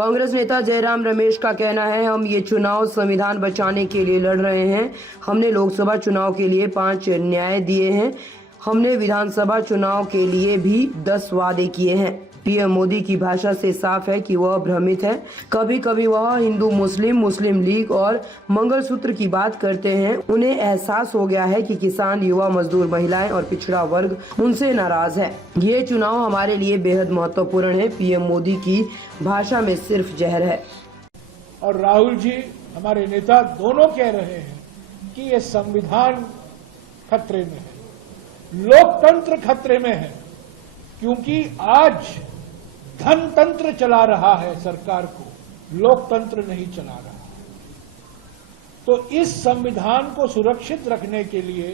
कांग्रेस नेता जयराम रमेश का कहना है, हम ये चुनाव संविधान बचाने के लिए लड़ रहे हैं। हमने लोकसभा चुनाव के लिए 5 न्याय दिए हैं। हमने विधानसभा चुनाव के लिए भी 10 वादे किए हैं। पीएम मोदी की भाषा से साफ है कि वह भ्रमित है। कभी कभी वह हिंदू मुस्लिम लीग और मंगलसूत्र की बात करते हैं। उन्हें एहसास हो गया है कि किसान, युवा, मजदूर, महिलाएं और पिछड़ा वर्ग उनसे नाराज है। ये चुनाव हमारे लिए बेहद महत्वपूर्ण है। पीएम मोदी की भाषा में सिर्फ जहर है। और राहुल जी, हमारे नेता दोनों कह रहे हैं कि ये संविधान खतरे में है, लोकतंत्र खतरे में है, क्योंकि आज धनतंत्र चला रहा है सरकार को, लोकतंत्र नहीं चला रहा। तो इस संविधान को सुरक्षित रखने के लिए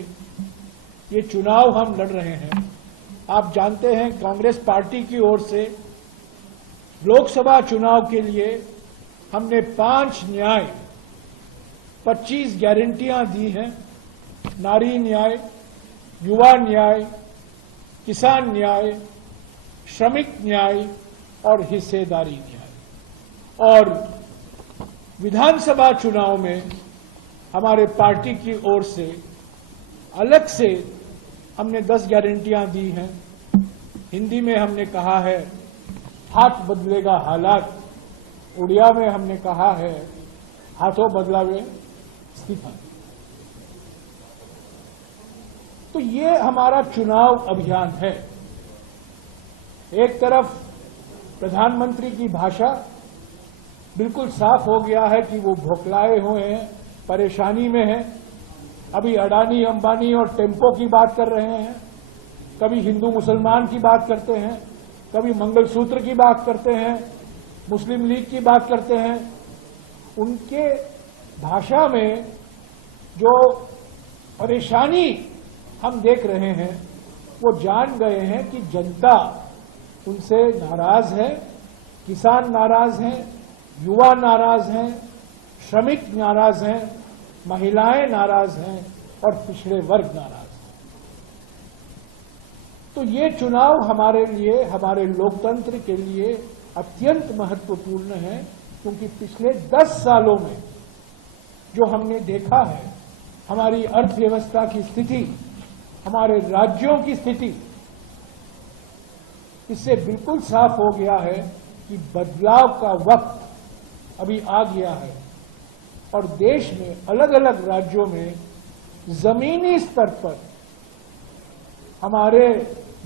ये चुनाव हम लड़ रहे हैं। आप जानते हैं, कांग्रेस पार्टी की ओर से लोकसभा चुनाव के लिए हमने 5 न्याय, 25 गारंटियां दी हैं। नारी न्याय, युवा न्याय, किसान न्याय, श्रमिक न्याय और हिस्सेदारी न्याय। और विधानसभा चुनाव में हमारे पार्टी की ओर से अलग से हमने 10 गारंटियां दी हैं। हिंदी में हमने कहा है हाथ बदलेगा हालात, उड़िया में हमने कहा है हाथों बदलावे स्थिति। तो ये हमारा चुनाव अभियान है। एक तरफ प्रधानमंत्री की भाषा बिल्कुल साफ हो गया है कि वो भोखलाए हुए हैं, परेशानी में हैं। अभी अडानी, अंबानी और टेम्पो की बात कर रहे हैं, कभी हिंदू मुसलमान की बात करते हैं, कभी मंगलसूत्र की बात करते हैं, मुस्लिम लीग की बात करते हैं। उनके भाषा में जो परेशानी हम देख रहे हैं, वो जान गए हैं कि जनता उनसे नाराज है, किसान नाराज हैं, युवा नाराज हैं, श्रमिक नाराज हैं, महिलाएं नाराज हैं और पिछड़े वर्ग नाराज हैं। तो ये चुनाव हमारे लिए, हमारे लोकतंत्र के लिए अत्यंत महत्वपूर्ण है, क्योंकि पिछले 10 सालों में जो हमने देखा है, हमारी अर्थव्यवस्था की स्थिति, हमारे राज्यों की स्थिति, इससे बिल्कुल साफ हो गया है कि बदलाव का वक्त अभी आ गया है। और देश में अलग अलग राज्यों में जमीनी स्तर पर हमारे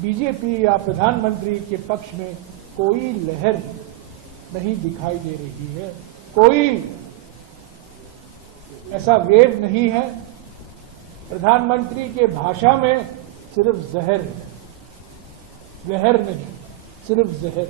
बीजेपी या प्रधानमंत्री के पक्ष में कोई लहर नहीं दिखाई दे रही है, कोई ऐसा वेव नहीं है। प्रधानमंत्री के भाषा में सिर्फ जहर है, लहर नहीं, सिर्फ जहर।